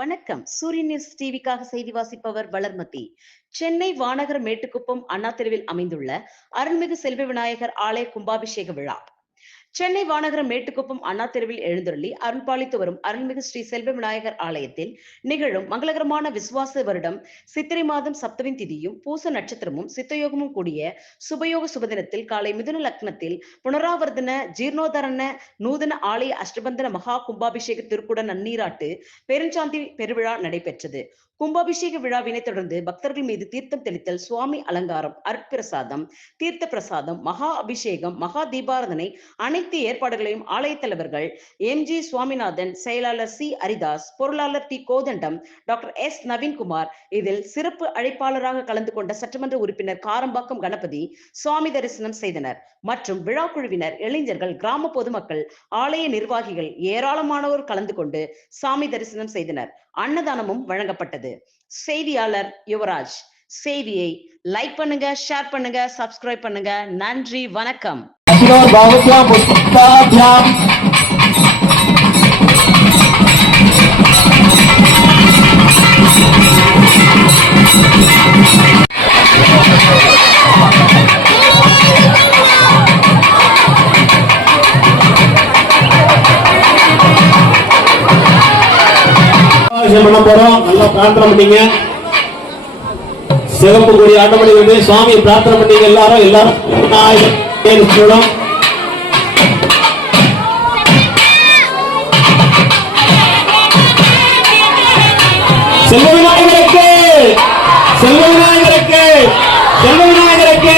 வணக்கம். சூரியன் நியூஸ் டிவிக்காக செய்தி வாசிப்பவர் வளர்மதி. சென்னை வானகர் மேட்டுக்குப்பம் அண்ணா தெருவில் அமைந்துள்ள அருள்மிகு செல்வ விநாயகர் ஆலய கும்பாபிஷேக விழா. சென்னை வானகரம் மேட்டுக்குப்பம் அண்ணா தெருவில் எழுந்தருளி அருள்பாலித்து வரும் அருள்மிகு ஸ்ரீ செல்வ விநாயகர் ஆலயத்தில் நிகழும் மங்களகரமான விசுவாச வருடம் சித்திரை மாதம் சப்தவின் திதியும் பூச நட்சத்திரமும் சித்தயோகமும் கூடிய சுபயோக சுபதினத்தில் காலை மிதுன லக்னத்தில் புனராவர்த்தன ஜீர்ணோதரண நூதன ஆலய அஷ்டபந்தன மகா கும்பாபிஷேக திருக்குட நன்னீராட்டு பெருஞ்சாந்தி பெருவிழா நடைபெற்றது. கும்பாபிஷேக விழாவினை தொடர்ந்து பக்தர்கள் மீது தீர்த்தம் தெளித்தல் சுவாமி அலங்காரம் அருட்பிரசாதம் தீர்த்த பிரசாதம் மகா அபிஷேகம் மகா தீபாரதனை அனை அனைத்து ஏற்பாடுகளையும் ஆலய தலைவர்கள் எம் ஜி சுவாமிநாதன் செயலாளர் சி அரிதாஸ் பொருளாளர் T Kothandam doctor S Naveenkumar இதில் சிறப்பு அழைப்பாளராக கலந்து கொண்ட சட்டமன்ற உறுப்பினர் காரம்பாக்கம் கணபதி சுவாமி தரிசனம் செய்தனர். மற்றும் விழா குழுவினர் இளைஞர்கள் கிராம பொதுமக்கள் ஆலய நிர்வாகிகள் ஏராளமானோர் கலந்து கொண்டு சாமி தரிசனம் செய்தனர். அன்னதானமும் வழங்கப்பட்டது. செய்தியாளர் யுவராஜ். செய்தியை லைக் பண்ணுங்க ஷேர் பண்ணுங்க சப்ஸ்கிரைப் பண்ணுங்க. நன்றி வணக்கம். बाहुभ्यां पुष्पाभ्याम् அபிஷேகம் பண்ண போறோம் நல்லா பிரார்த்தனை பண்ணீங்க சிவப்பு கொடி ஆட்டம் பண்ணி சுவாமி பிரார்த்தனை பண்ணீங்க எல்லாரும் எல்லாரும் விநாயகர் சொல்லும் செல்வ விநாயகருக்கு செல்வ விநாயகருக்கு செல்வ விநாயகருக்கு.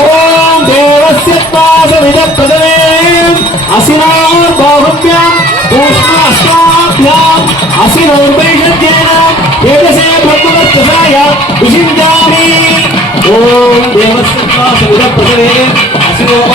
ஓம் தேவஸ்ய பாச வித பிரதமே. அசினார் பாகுப்யாம் தூஷ்ணாஸ்தாபியாம் ஏதசே பிரம்மவர்த்தசாய விசிஞ்சாமி ஓம் தேவஸ்ய பாச வித பிரதமே அசினோர்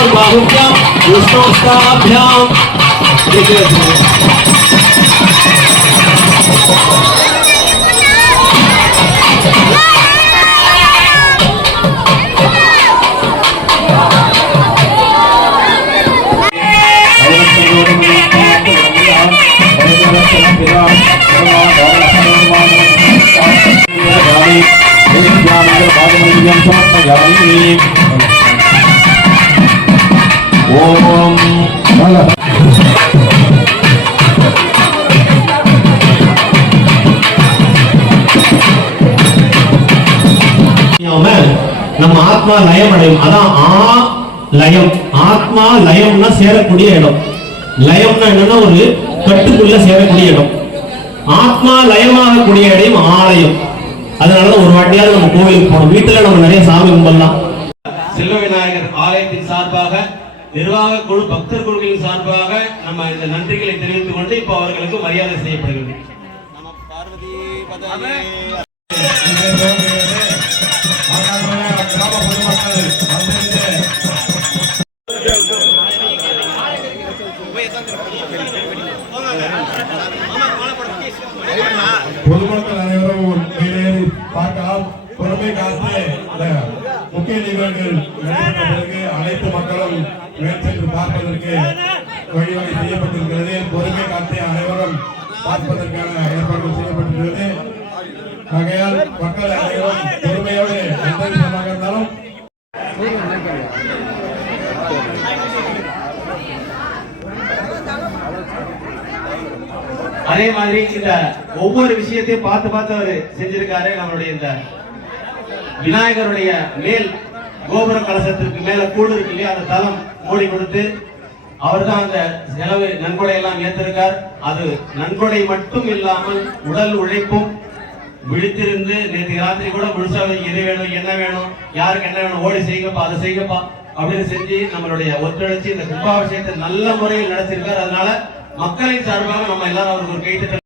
ஓம். நம்ம ஆத்மா லயம் அடையும் அதான் ஆ லயம் ஆத்மா லயம்னா சேரக்கூடிய இடம் லயம்னா என்னன்னா ஒரு கட்டுக்குள்ள சேரக்கூடிய இடம் ஆத்மா லயமாகக்கூடிய இடம் ஆலயம் அதனாலதான் ஒரு வாட்டியாவது நம்ம கோவிலுக்கு போகணும். வீட்டுல நம்ம நிறைய சாமி கும்பிடலாம் செல்வ விநாயகர் ஆலயத்தின் சார்பாக நிர்வாக குழு பக்தர் குழுக்களின் சார்பாக நம்ம இந்த நன்றிகளை தெரிவித்துக் கொண்டு இப்போ அவர்களுக்கு மரியாதை செய்யப்படுகிறது. பொதுமக்கள் பொறுமை காத்து முக்கிய நிகழ்வுகள் பிறகு அனைத்து மக்களும் மேல் பார்ப்பதற்கு வழிவகை செய்யப்பட்டிருக்கிறது. பொறுமை காத்து அனைவரும் பார்ப்பதற்கான ஏற்பாடுகள் செய்யப்பட்டிருக்கிறது. ஆகையால் மக்கள் அனைவரும் பொறுமையோடு எந்த விஷயமாக இருந்தாலும் அதே மாதிரி இந்த ஒவ்வொரு விஷயத்தையும் பார்த்து பார்த்து அவர் செஞ்சிருக்காரு நம்மளுடைய இந்த விநாயகருடைய மேல் கோபுர கலசத்திற்கு மேல கூடு இருக்கு இல்லையா? அந்த தளம் மூடி கொடுத்து அவர் தான் அந்த செலவு நன்கொடை எல்லாம் ஏற்றிருக்கார் அது நன்கொடை மட்டும் இல்லாமல் உடல் உழைப்பும் விழித்திருந்து நேற்று ராத்திரி கூட முழுசா எது வேணும் என்ன வேணும் யாருக்கு என்ன வேணும் ஓடி செய்யப்பா அதை செய்யப்பா அப்படின்னு செஞ்சு நம்மளுடைய ஒத்துழைச்சு இந்த கும்பாபிஷேகத்தை நல்ல முறையில் நடத்திருக்கார் அதனால மக்களின் சார்பாக நம்ம எல்லாரும் அவருக்கு ஒரு கைத்தட்டல்